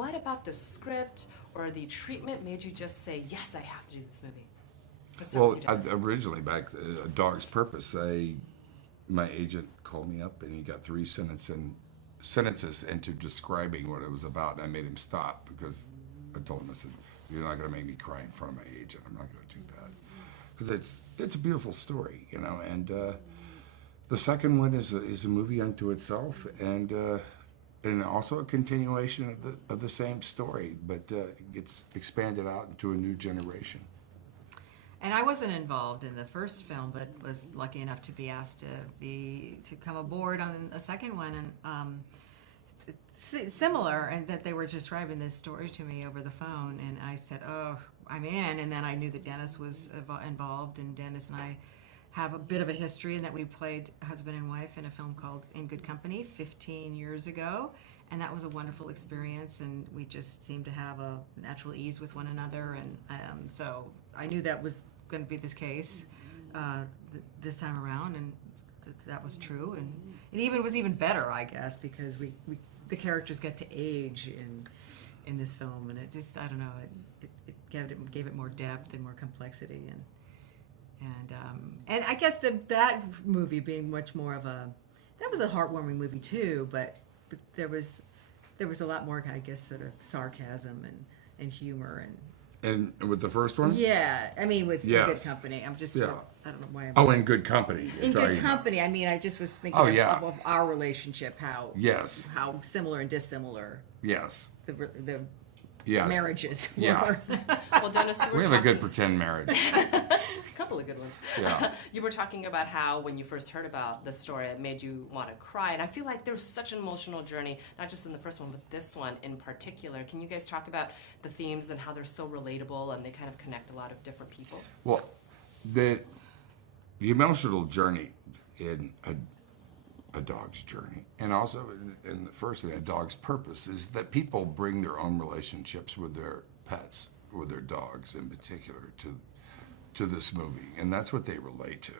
what about the script or the treatment made you just say, yes, I have to do this movie? Well, originally back A Dog's Purpose, my agent called me up and he got 3 sentences into describing what it was about, and I made him stop because I told him, I said, you're not going to make me cry in front of my agent. I'm not going to do that. Because it's a beautiful story, you know, and the second one is a movie unto itself, and also a continuation of the same story, but it gets expanded out into a new generation. And I wasn't involved in the first film, but was lucky enough to be asked to come aboard on a second one, and similar, and that they were describing this story to me over the phone, and I said, "Oh, I'm in." And then I knew that Dennis was involved, and Dennis and I have a bit of a history in that we played husband and wife in a film called In Good Company 15 years ago, and that was a wonderful experience, and we just seemed to have a natural ease with one another, and so I knew that was going to be this case this time around, and that was true, and it even was even better, I guess, because we the characters get to age in this film, and it just, I don't know, it gave it more depth and more complexity, and I guess that movie being much more of that was a heartwarming movie too, but there was a lot more, I guess, sort of sarcasm and humor and with the first one? Yeah, I mean, with yes. Good Company. I'm just, yeah. I don't know why. In Good Company. In Good Company. I mean, I just was thinking of our relationship, how similar and dissimilar. Yes. The yes. marriages were. Yeah. Well, Dennis, we have a good pretend marriage. A couple of good ones. Yeah. You were talking about how when you first heard about the story, it made you want to cry, and I feel like there's such an emotional journey, not just in the first one, but this one in particular. Can you guys talk about the themes and how they're so relatable and they kind of connect a lot of different people? Well, the emotional journey in a dog's journey, and also in the first, in A Dog's Purpose, is that people bring their own relationships with their pets, with their dogs in particular, to this movie, and that's what they relate to.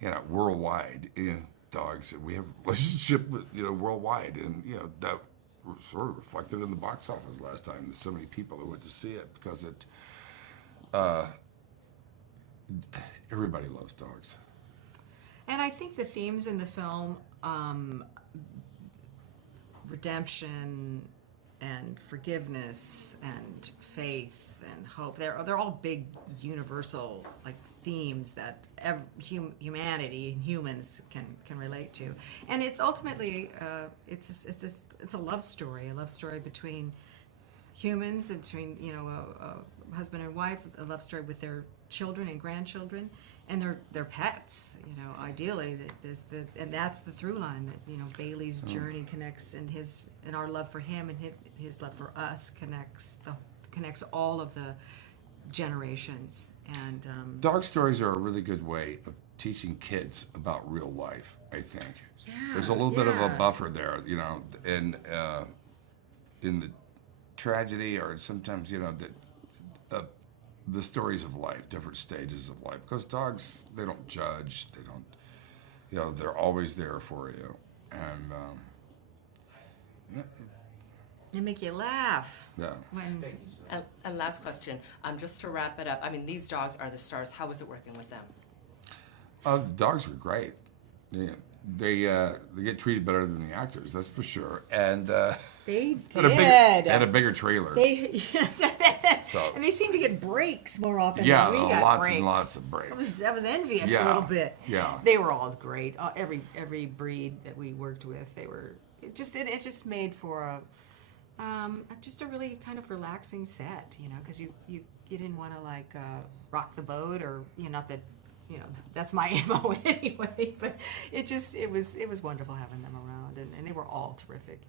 You know, worldwide, dogs, we have a relationship with, worldwide, and, that was sort of reflected in the box office last time. There's so many people that went to see it because everybody loves dogs. And I think the themes in the film, redemption and forgiveness and faith and hope, they're all big universal themes that humanity and humans can relate to. And it's ultimately it's a love story between humans, and between a husband and wife, a love story with their children and grandchildren, and their pets. Ideally, and that's the through line, that Bailey's journey connects, and our love for him and his love for us connects all of the generations. And dog stories are a really good way of teaching kids about real life, I think. Yeah, there's a little bit of a buffer there, in the tragedy, or sometimes the stories of life, different stages of life, because dogs, they don't judge, they don't, they're always there for you, and they make you laugh. Yeah. And last question, just to wrap it up, I mean, these dogs are the stars. How was it working with them? The dogs were great. Yeah. They get treated better than the actors, that's for sure. And they did. Had a bigger trailer. So. And they seem to get breaks more often than we got lots breaks. And lots of breaks. I was envious a little bit. Yeah. They were all great. Every breed that we worked with, they were. It just made for just a really kind of relaxing set, because you didn't want to rock the boat, or not that. That's my MO anyway, but it was wonderful having them around, and they were all terrific.